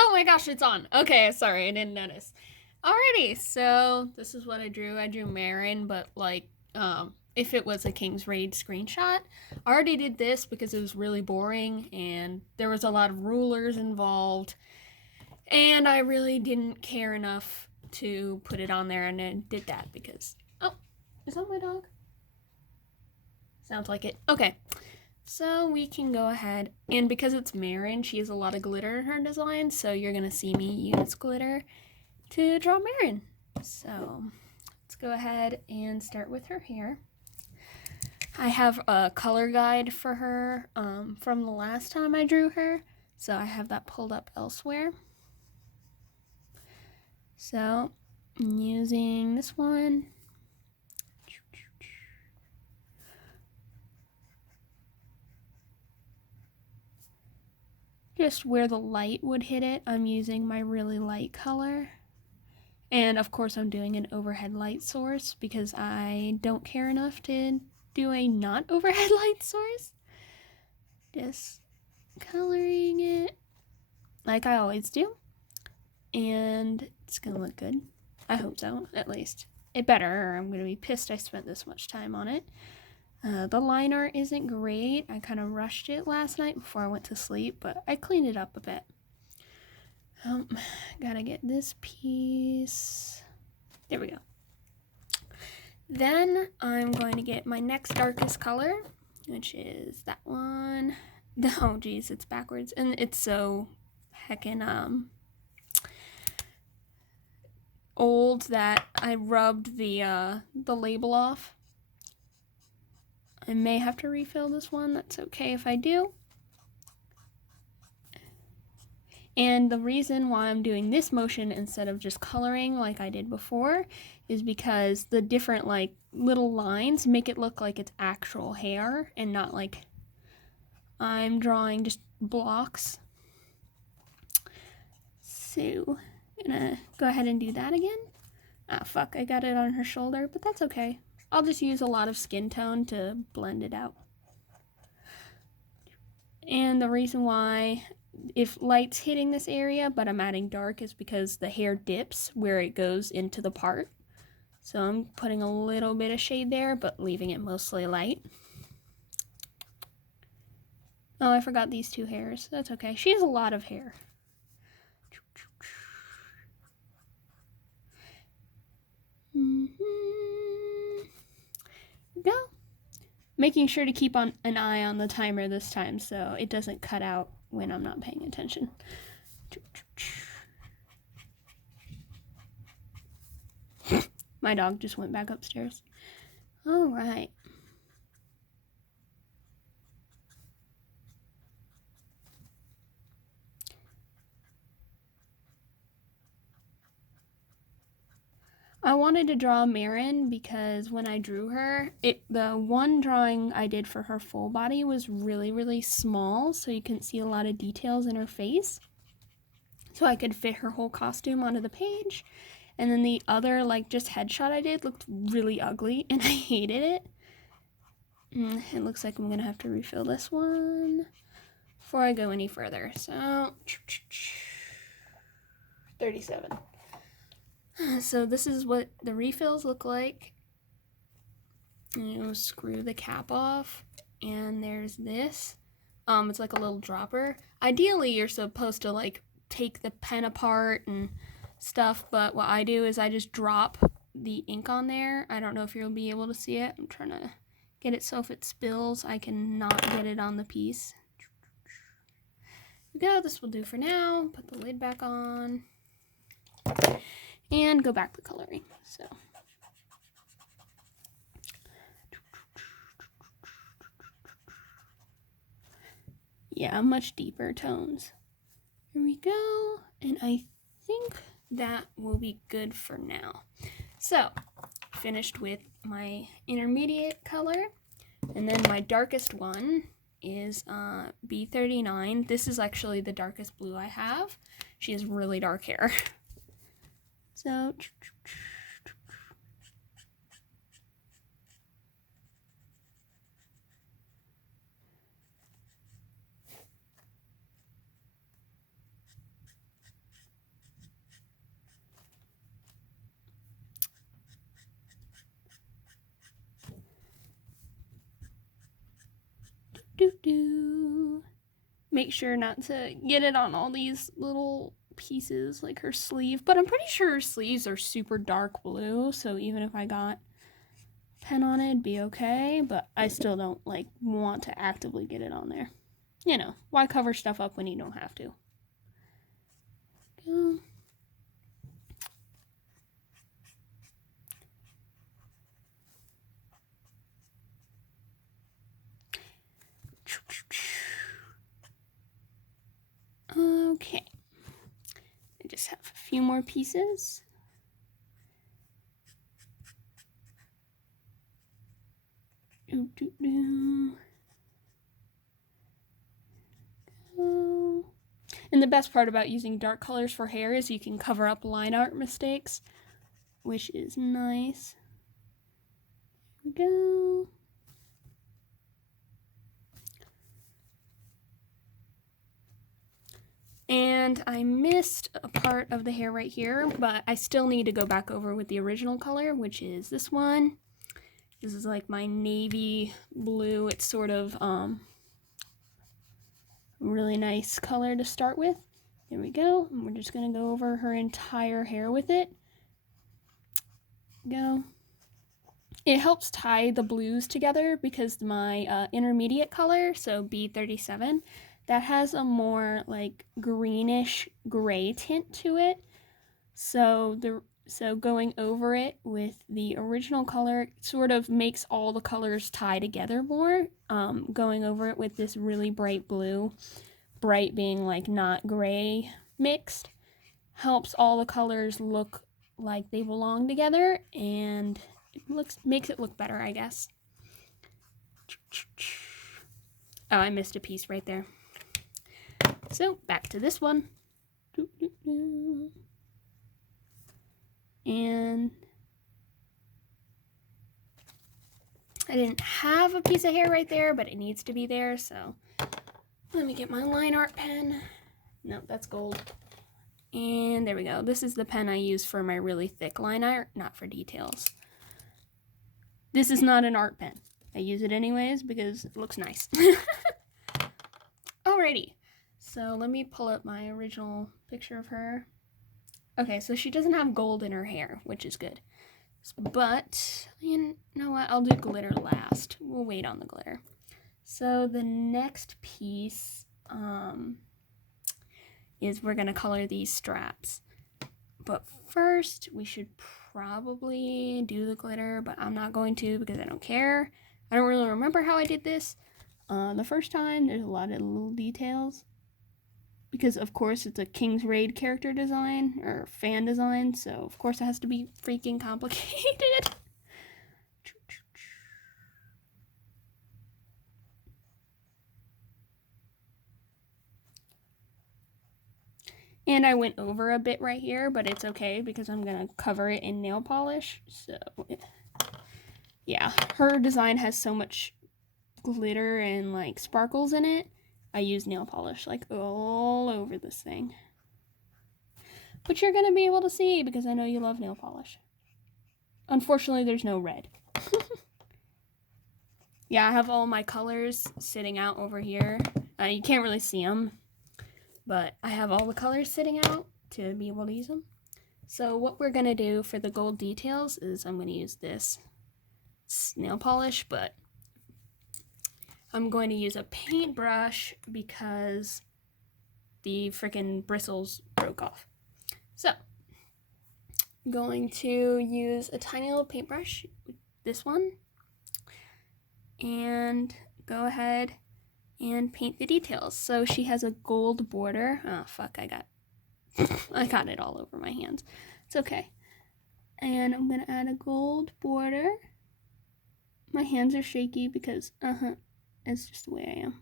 Oh my gosh, it's on. Okay, sorry, I didn't notice. Alrighty, so this is what I drew. I drew Marin, but like, if it was a King's Raid screenshot. I already did this because it was really boring and there was a lot of rulers involved, and I really didn't care enough to put it on there, and then did that because. Oh, is that my dog? Sounds like it. Okay. So we can go ahead, and because it's Marin, she has a lot of glitter in her design, so you're gonna see me use glitter to draw Marin. So let's go ahead and start with her hair. I have a color guide for her from the last time I drew her, so I have that pulled up elsewhere. So I'm using this one. Just where the light would hit it, I'm using my really light color. And of course I'm doing an overhead light source because I don't care enough to do a not overhead light source. Just coloring it like I always do. And it's gonna look good. I hope so, at least. It better, or I'm gonna be pissed I spent this much time on it. The line art isn't great. I kind of rushed it last night before I went to sleep, but I cleaned it up a bit. Gotta get this piece. There we go. Then I'm going to get my next darkest color, which is that one. Oh geez, it's backwards, and it's so heckin' old that I rubbed the label off. I may have to refill this one. That's okay if I do. And the reason why I'm doing this motion instead of just coloring like I did before is because the different like little lines make it look like it's actual hair and not like I'm drawing just blocks. So I'm gonna go ahead and do that again. Ah, fuck, I got it on her shoulder, but that's okay. I'll just use a lot of skin tone to blend it out. And the reason why, if light's hitting this area but I'm adding dark, is because the hair dips where it goes into the part. So I'm putting a little bit of shade there, but leaving it mostly light. Oh, I forgot these two hairs. That's okay. She has a lot of hair. Go. Making sure to keep an eye on the timer this time so it doesn't cut out when I'm not paying attention. My dog just went back upstairs. All right. I wanted to draw Marin because when I drew her, the one drawing I did for her full body was really, really small, so you couldn't see a lot of details in her face. So I could fit her whole costume onto the page. And then the other, like, just headshot I did looked really ugly, and I hated it. It looks like I'm going to have to refill this one before I go any further. So, 37. So this is what the refills look like. You screw the cap off, and there's this. It's like a little dropper. Ideally, you're supposed to, like, take the pen apart and stuff, but what I do is I just drop the ink on there. I don't know if you'll be able to see it. I'm trying to get it so if it spills, I can not get it on the piece. There we go. This will do for now. Put the lid back on and go back to coloring. So yeah, much deeper tones. Here we go, and I think that will be good for now. So, finished with my intermediate color, and then my darkest one is B39. This is actually the darkest blue I have. She has really dark hair. So, Make sure not to get it on all these little pieces like her sleeve, but I'm pretty sure her sleeves are super dark blue, so even if I got pen on it, it'd be okay, but I still don't like want to actively get it on there. You know, why cover stuff up when you don't have to? Go. Okay, I just have a few more pieces. And the best part about using dark colors for hair is you can cover up line art mistakes, which is nice. Here we go. And I missed a part of the hair right here, but I still need to go back over with the original color, which is this one. This is like my navy blue. It's sort of really nice color to start with. There we go. And we're just gonna go over her entire hair with it. Go. It helps tie the blues together because my intermediate color, so B37, that has a more like greenish gray tint to it. So going over it with the original color sort of makes all the colors tie together more. Going over it with this really bright blue, bright being like not gray mixed, helps all the colors look like they belong together, and it makes it look better, I guess. Oh, I missed a piece right there. So back to this one. And I didn't have a piece of hair right there, but it needs to be there, so let me get my line art pen. No, that's gold. And there we go. This is the pen I use for my really thick line art, not for details. This is not an art pen. I use it anyways because it looks nice. Alrighty, so let me pull up my original picture of her. Okay, so she doesn't have gold in her hair, which is good. But, you know what, I'll do glitter last. We'll wait on the glitter. So the next piece is we're gonna color these straps. But first, we should probably do the glitter, but I'm not going to because I don't care. I don't really remember how I did this. The first time, there's a lot of little details. Because, of course, it's a King's Raid character design, or fan design, so of course it has to be freaking complicated. And I went over a bit right here, but it's okay because I'm going to cover it in nail polish. So, yeah, her design has so much glitter and, like, sparkles in it. I use nail polish, like, all over this thing. But you're going to be able to see because I know you love nail polish. Unfortunately, there's no red. Yeah, I have all my colors sitting out over here. You can't really see them, but I have all the colors sitting out to be able to use them. So what we're going to do for the gold details is I'm going to use this nail polish, but I'm going to use a paintbrush because the freaking bristles broke off. So, I'm going to use a tiny little paintbrush, this one, and go ahead and paint the details. So she has a gold border. Oh, fuck, I got it all over my hands. It's okay. And I'm going to add a gold border. My hands are shaky because, it's just the way I am.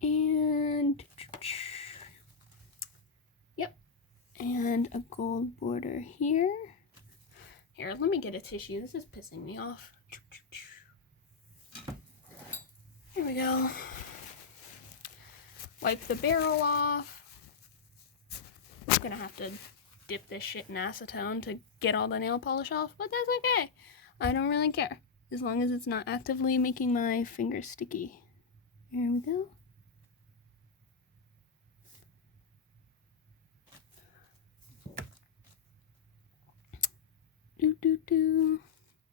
And, yep. And a gold border here. Here, let me get a tissue. This is pissing me off. Here we go. Wipe the barrel off. I'm gonna have to dip this shit in acetone to get all the nail polish off, but that's okay. I don't really care. as long as it's not actively making my fingers sticky. There we go.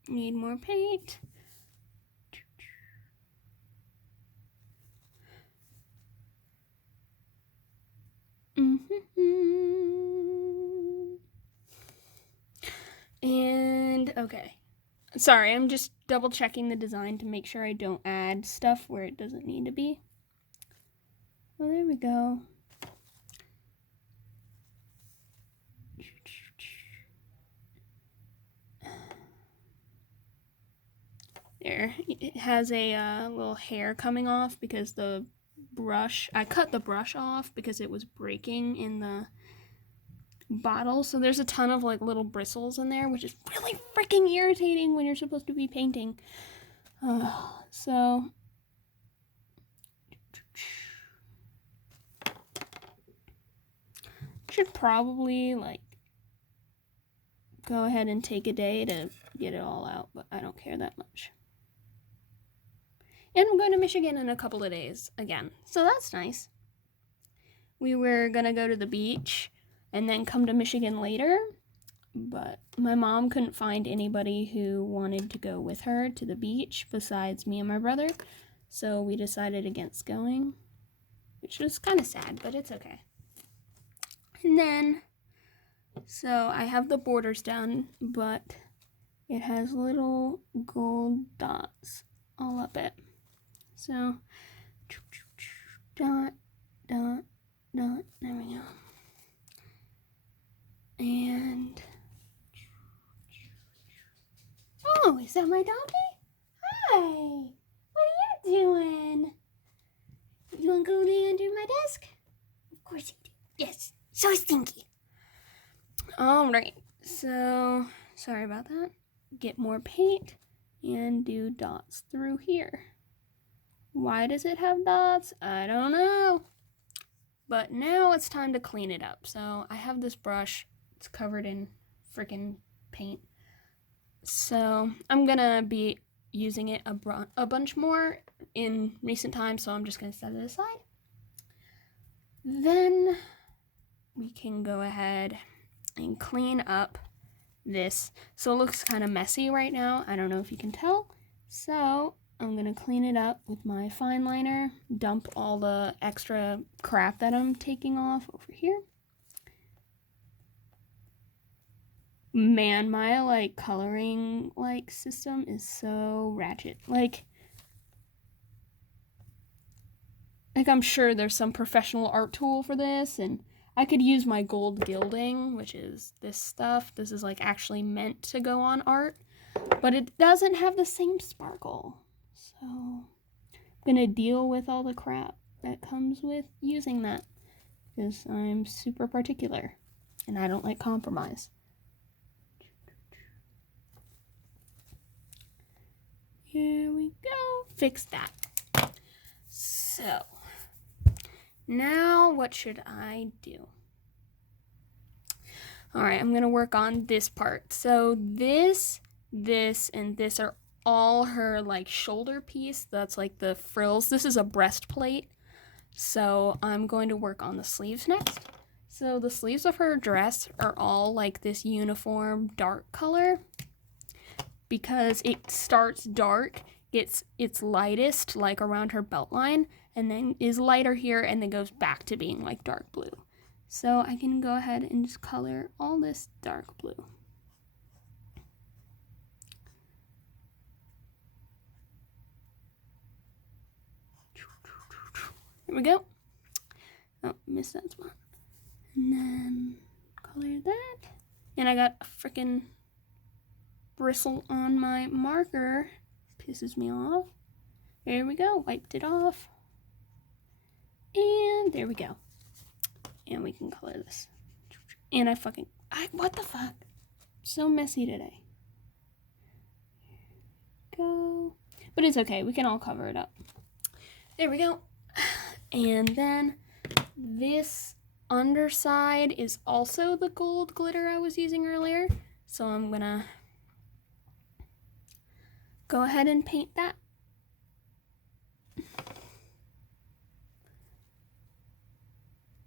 Need more paint. And okay. Sorry, I'm just double checking the design to make sure I don't add stuff where it doesn't need to be. Well, there we go. There, it has a little hair coming off because the brush, I cut the brush off because it was breaking in the bottle. So there's a ton of like little bristles in there, which is really freaking irritating when you're supposed to be painting. So should probably like go ahead and take a day to get it all out, but I don't care that much. And I'm going to Michigan in a couple of days again, so that's nice. We were gonna go to the beach and then come to Michigan later, but my mom couldn't find anybody who wanted to go with her to the beach besides me and my brother, so we decided against going, which was kind of sad, but it's okay. And then, so I have the borders done, but it has little gold dots all up it. So, dot, dot, dot, there we go. And, oh, is that my doggy? Hi, what are you doing? You want to go lay under my desk? Of course you do. Yes, so stinky. Alright, so, sorry about that. Get more paint and do dots through here. Why does it have dots? I don't know. But now it's time to clean it up. So I have this brush. It's covered in freaking paint. So I'm gonna be using it a bunch more in recent times, so I'm just gonna set it aside. Then we can go ahead and clean up this. So it looks kind of messy right now. I don't know if you can tell. So I'm gonna clean it up with my fine liner, dump all the extra crap that I'm taking off over here. Man, my like coloring like system is so ratchet. Like I'm sure there's some professional art tool for this, and I could use my gold gilding, which is this stuff. This is like actually meant to go on art, but it doesn't have the same sparkle. So I'm gonna deal with all the crap that comes with using that because I'm super particular and I don't like compromise. Here we go. Fix that. So now what should I do? All right, I'm gonna work on this part. So this, and this are all her like shoulder piece. That's like the frills. This is a breastplate. So I'm going to work on the sleeves next. So the sleeves of her dress are all like this uniform dark color because it starts dark. It's lightest like around her belt line and then is lighter here and then goes back to being like dark blue. So I can go ahead and just color all this dark blue. There we go. Oh, missed that spot. And then color that. And I got a freaking bristle on my marker. Pisses me off. There we go. Wiped it off. And there we go. And we can color this. And what the fuck? So messy today. Go. But it's okay. We can all cover it up. There we go. And then this underside is also the gold glitter I was using earlier. So I'm gonna go ahead and paint that.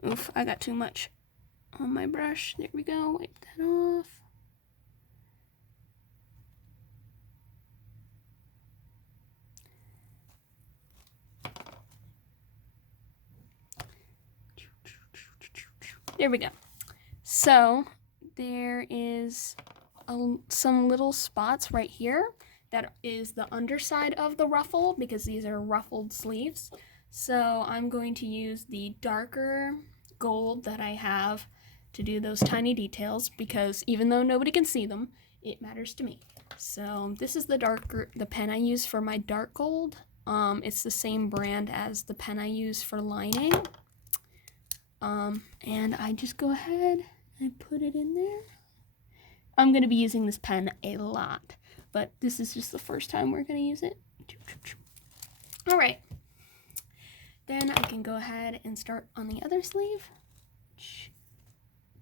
Oof, I got too much on my brush. There we go, wipe that off. There we go. So there is some little spots right here. That is the underside of the ruffle because these are ruffled sleeves. So I'm going to use the darker gold that I have to do those tiny details because even though nobody can see them, it matters to me. So this is the pen I use for my dark gold. It's the same brand as the pen I use for lining. And I just go ahead and put it in there. I'm going to be using this pen a lot, but this is just the first time we're going to use it. All right. Then I can go ahead and start on the other sleeve.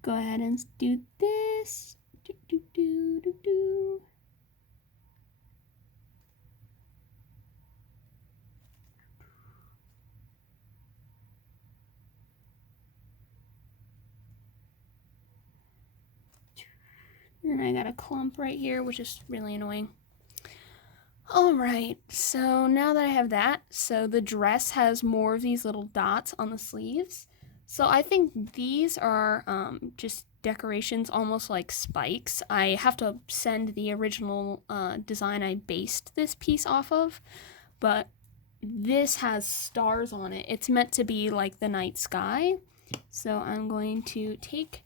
Go ahead and do this. And I got a clump right here, which is really annoying. All right, so now that I have that, so the dress has more of these little dots on the sleeves. So I think these are just decorations, almost like spikes. I have to send the original design I based this piece off of, but this has stars on it. It's meant to be like the night sky. So I'm going to take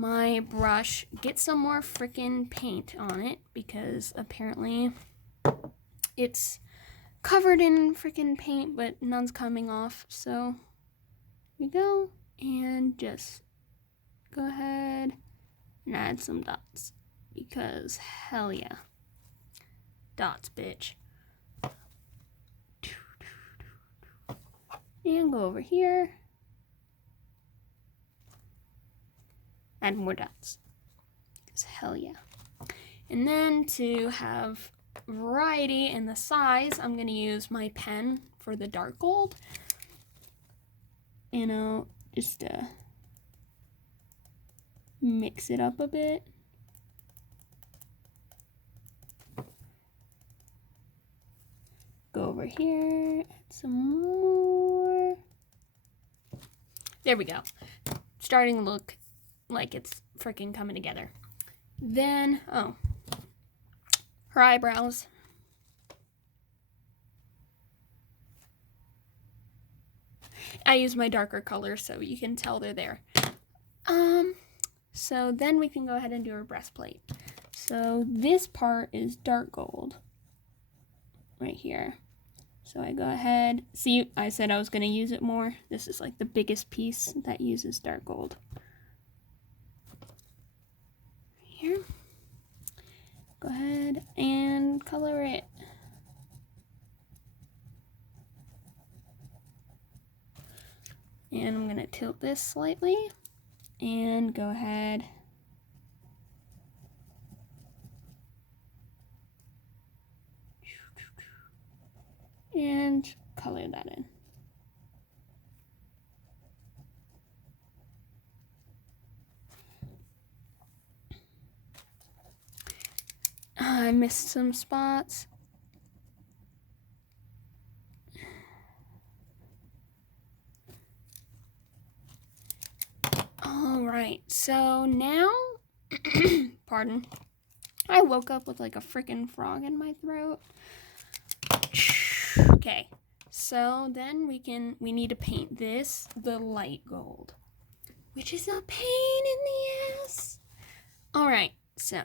my brush, get some more freaking paint on it because apparently it's covered in freaking paint, but none's coming off. So here we go, and just go ahead and add some dots because hell yeah, dots, bitch. And go over here. Add more dots. Because hell yeah. And then to have variety in the size, I'm going to use my pen for the dark gold. You know, just mix it up a bit. Go over here, add some more. There we go. Starting to look like it's freaking coming together. Then, her eyebrows. I use my darker colors so you can tell they're there. So then we can go ahead and do her breastplate. So this part is dark gold right here. So I go ahead, see, I said I was going to use it more. This is like the biggest piece that uses dark gold. Here. Go ahead and color it. And I'm going to tilt this slightly and go ahead and color that in. I missed some spots. All right, so now, pardon, I woke up with like a freaking frog in my throat. Okay, so then we need to paint this the light gold, which is a pain in the ass. All right, so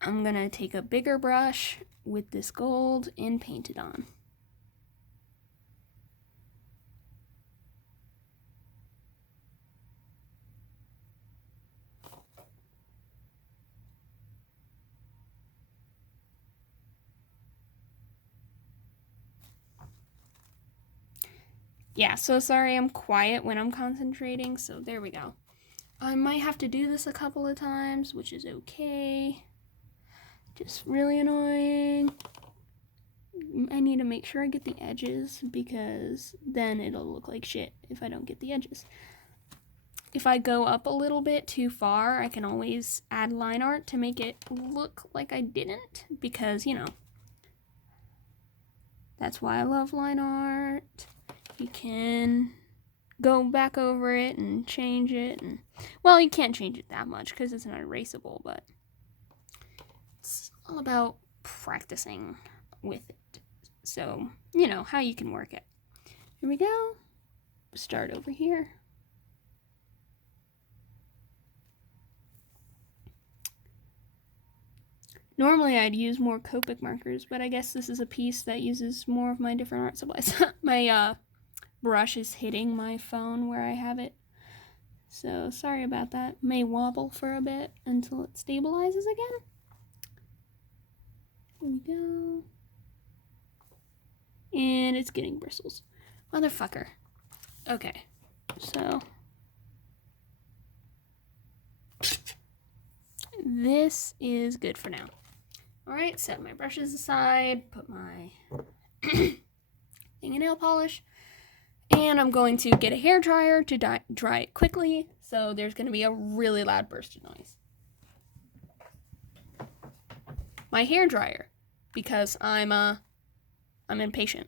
I'm gonna take a bigger brush with this gold and paint it on. Yeah, so sorry I'm quiet when I'm concentrating, so there we go. I might have to do this a couple of times, which is okay. Just really annoying. I need to make sure I get the edges because then it'll look like shit if I don't get the edges. If I go up a little bit too far, I can always add line art to make it look like I didn't, because, you know, that's why I love line art. You can go back over it and change it. And, well, you can't change it that much because it's not erasable, but it's all about practicing with it. So, you know, how you can work it. Here we go. Start over here. Normally I'd use more Copic markers, but I guess this is a piece that uses more of my different art supplies. My brush is hitting my phone where I have it. So sorry about that. May wobble for a bit until it stabilizes again. Here we go. And it's getting bristles. Motherfucker. Okay, so this is good for now. Alright, set my brushes aside, put my fingernail polish, and I'm going to get a hair dryer to dry it quickly, so there's going to be a really loud burst of noise. My hair dryer, because I'm impatient.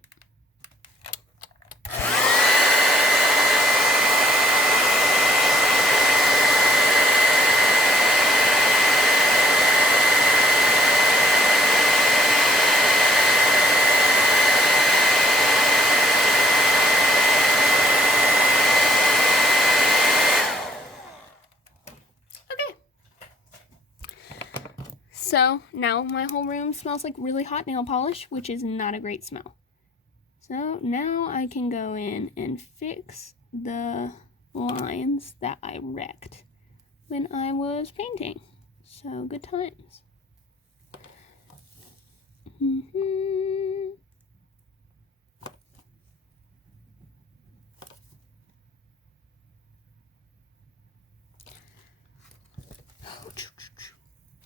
So now my whole room smells like really hot nail polish, which is not a great smell. So now I can go in and fix the lines that I wrecked when I was painting. So good times.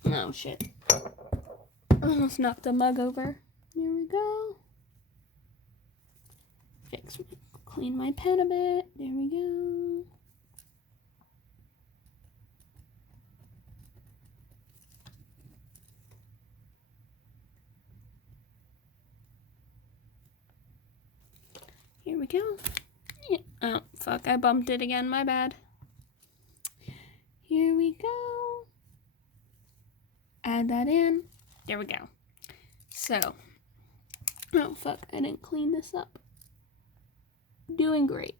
Oh shit. Almost knocked the mug over. Here we go. Clean my pen a bit. There we go. Here we go. Yeah. Oh, fuck, I bumped it again, my bad. Here we go. Add that in. There we go. So, oh fuck, I didn't clean this up. Doing great.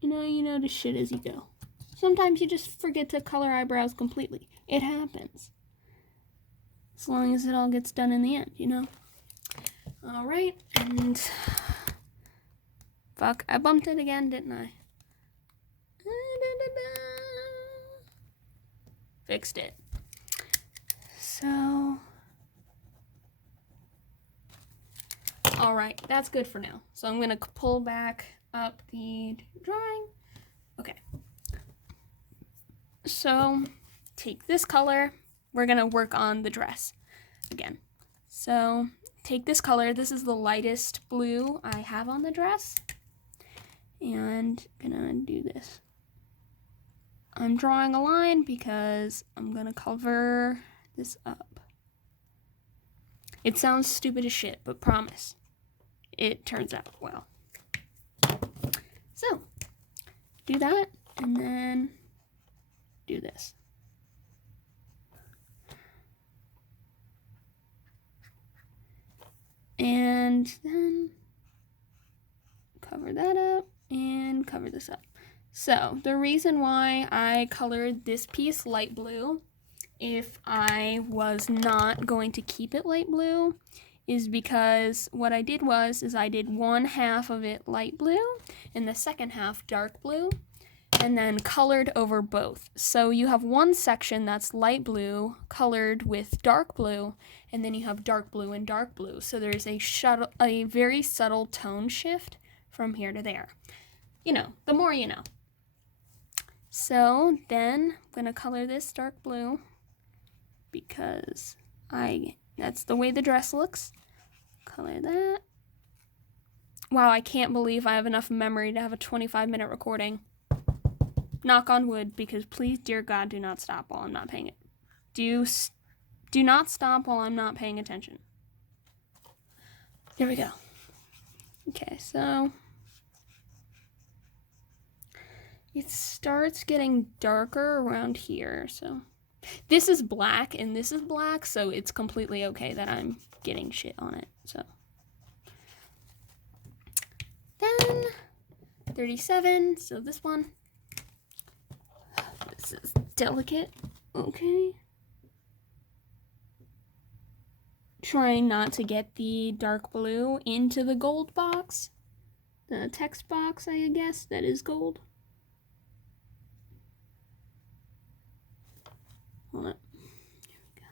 You know the shit as you go. Sometimes you just forget to color eyebrows completely. It happens. As long as it all gets done in the end, you know? Alright, and fuck, I bumped it again, didn't I? Fixed it. So, alright, that's good for now. So I'm gonna pull back up the drawing. Okay. So, take this color. We're gonna work on the dress again. So, take this color. This is the lightest blue I have on the dress. And gonna do this. I'm drawing a line because I'm gonna cover this up. It sounds stupid as shit, but promise, it turns out well. So, do that, and then do this. And then cover that up and cover this up. So, the reason why I colored this piece light blue, if I was not going to keep it light blue, is because what I did is I did one half of it light blue and the second half dark blue, and then colored over both. So you have one section that's light blue colored with dark blue, and then you have dark blue and dark blue. So there's a very subtle tone shift from here to there. You know, the more you know. So then I'm gonna color this dark blue because That's the way the dress looks. Color that. Wow, I can't believe I have enough memory to have a 25-minute recording. Knock on wood, because please, dear God, do not stop while I'm not paying it. Do not stop while I'm not paying attention. Here we go. Okay, so it starts getting darker around here, so this is black and this is black, so it's completely okay that I'm getting shit on it. So then 37, so this one, this is delicate. Okay, trying not to get the dark blue into the gold box, the text box, I guess, that is gold. Hold up. Here we go.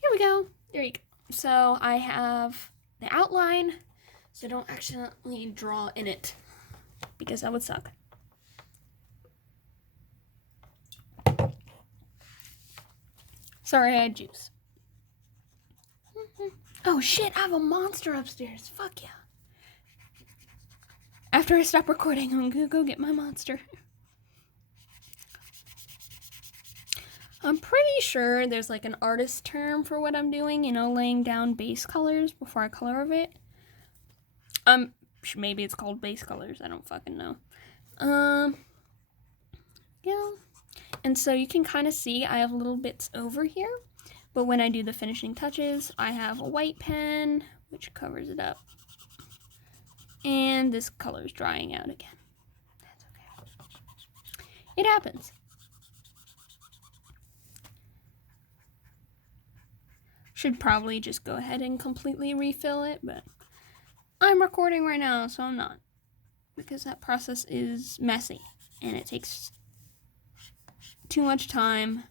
Here we go. There you go. So I have the outline, so don't accidentally draw in it, because that would suck. Sorry, I had juice. Oh shit, I have a monster upstairs. Fuck yeah. After I stop recording, I'm gonna go get my monster. I'm pretty sure there's like an artist term for what I'm doing, you know, laying down base colors before I color of it. Maybe it's called base colors, I don't fucking know. Yeah. And so you can kind of see I have little bits over here, but when I do the finishing touches, I have a white pen, which covers it up. And this color is drying out again. That's okay. It happens. Should probably just go ahead and completely refill it, but I'm recording right now, so I'm not. Because that process is messy, and it takes too much time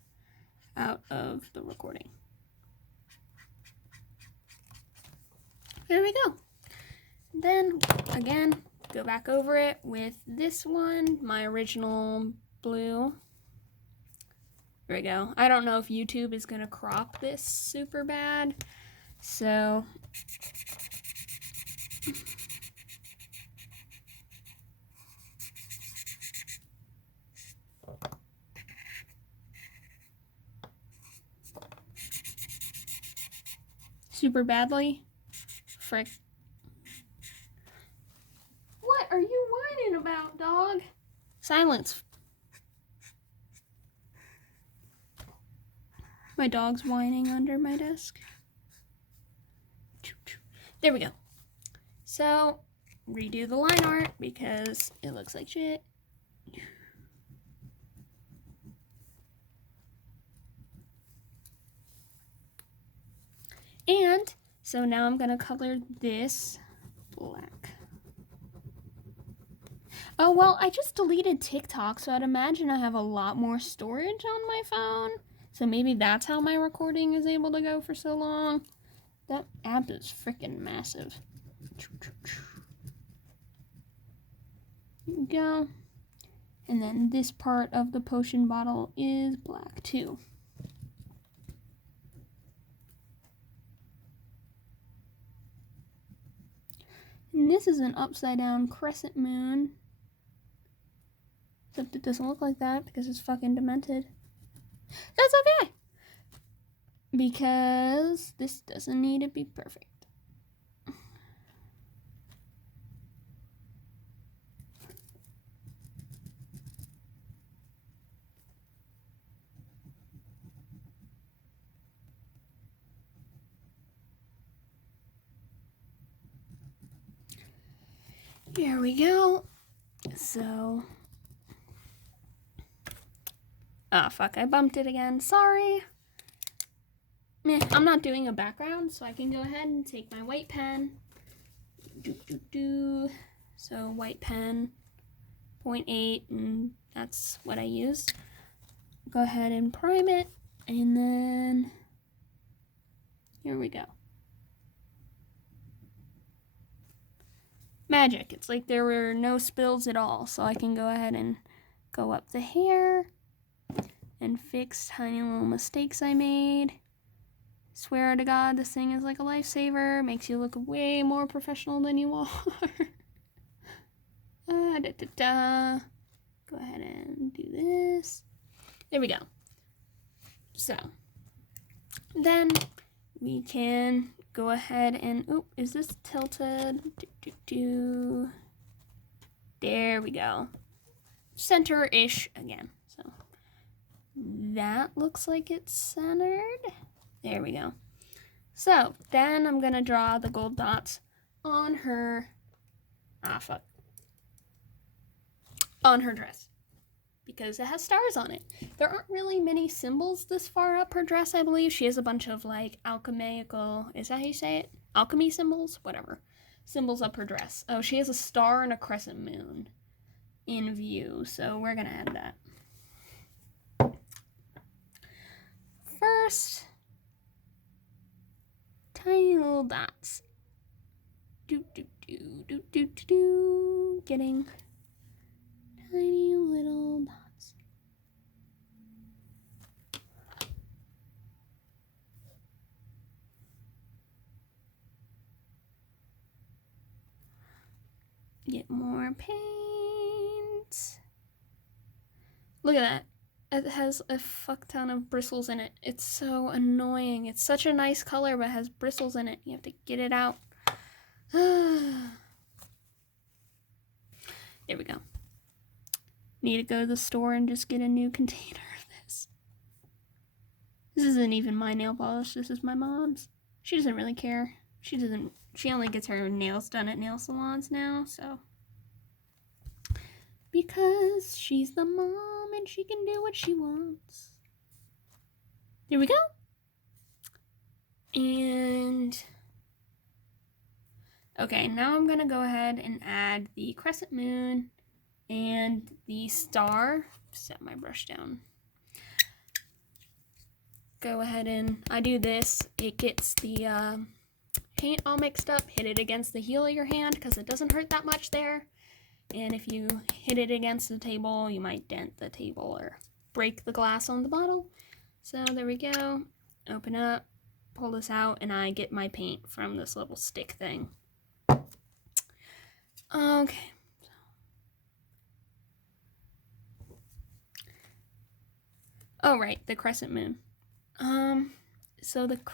out of the recording. There we go. Then, again, go back over it with this one, my original blue. There we go. I don't know if YouTube is going to crop this super bad, so super badly. Frick. What are you whining about, dog? Silence. My dog's whining under my desk. There we go. So, redo the line art because it looks like shit. And so now I'm gonna color this black. Oh, well, I just deleted TikTok, so I'd imagine I have a lot more storage on my phone. So maybe that's how my recording is able to go for so long. That app is freaking massive. Here we go. And then this part of the potion bottle is black too. And this is an upside down crescent moon. Except it doesn't look like that because it's fucking demented. That's okay! Because this doesn't need to be perfect. Here we go. So, fuck, I bumped it again. Sorry. I'm not doing a background, so I can go ahead and take my white pen. So, white pen, 0.8, and that's what I used. Go ahead and prime it. And then here we go. Magic. It's like there were no spills at all. So I can go ahead and go up the hair and fix tiny little mistakes I made. Swear to God, this thing is like a lifesaver. Makes you look way more professional than you are. Go ahead and do this. There we go. So then we can go ahead and, is this tilted? There we go. Center-ish again. So that looks like it's centered. There we go. So then I'm gonna draw the gold dots on her, on her dress, because it has stars on it. There aren't really many symbols this far up her dress, I believe. She has a bunch of like alchemical, is that how you say it? Alchemy symbols? Whatever. Symbols up her dress. Oh, she has a star and a crescent moon in view, so we're gonna add that. First, tiny little dots. Getting tiny little dots. Get more paint. Look at that. It has a fuck ton of bristles in it. It's so annoying. It's such a nice color, but it has bristles in it. You have to get it out. There we go. Need to go to the store and just get a new container of this. This isn't even my nail polish. This is my mom's. She doesn't really care. She only gets her nails done at nail salons now, so. Because she's the mom and she can do what she wants. There we go. And okay, now I'm gonna go ahead and add the crescent moon and the star. Set my brush down. Go ahead and I do this. It gets the paint all mixed up. Hit it against the heel of your hand because it doesn't hurt that much there. And if you hit it against the table, you might dent the table or break the glass on the bottle. So there we go. Open up, pull this out, and I get my paint from this little stick thing. Okay. Oh, right, the crescent moon. So the